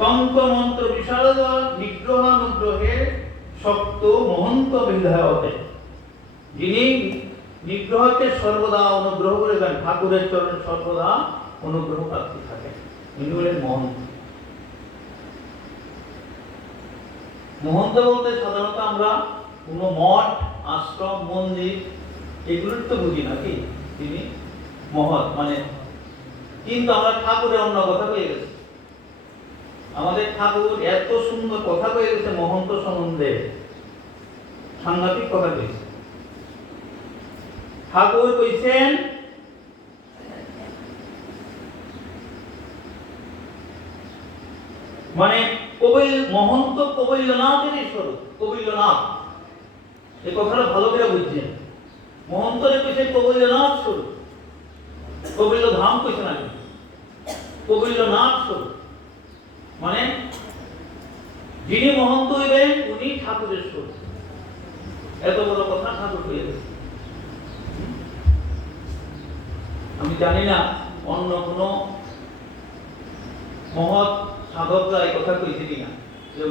তন্ত্র মন্ত্র বিশারদ নিগ্রহানুগ্রহের শক্ত মহন্ত বিধায়তে, যিনি নিগ্রহকে সর্বদা অনুগ্রহ করিবেন, ঠাকুরের চরণে সর্বদা অনুগ্রহ প্রাপ্তি থাকে, ইনি হলেন মহন্ত। মহন্ত বলতে সাধারণত আমরা কোনো মঠ, আশ্রম, মন্দির এগুলোর তো বুঝি নাকি, তিনি মহৎ মানে। কিন্তু আমরা ঠাকুরের অন্য কথা পেয়ে গেছি, আমাদের ঠাকুর এত সুন্দর কথা পেয়ে গেছে মহন্ত সম্বন্ধে, সাংঘাতিক কথা পেয়েছে। ঠাকুর কইছেন মানে মহন্ত কবৈল্যনাথেরই স্বরূপ, কবৈল্যনাথ, এই কথাটা ভালো করে বুঝছেন। মহন্তরে কইছে কবৈল্যনাথ স্বরূপ, কবৈল্য ধাম কইছে না, কবৈল্যনাথ স্বরূপ মানে যিনি মহন্ত হইবেন উনি ঠাকুরের স্বরূপ। এত বড় কথা ঠাকুর হয়ে গেছে। আমি জানি না অন্য কোন মহৎ সাধকরা এই কথা কইছে কিনা, যে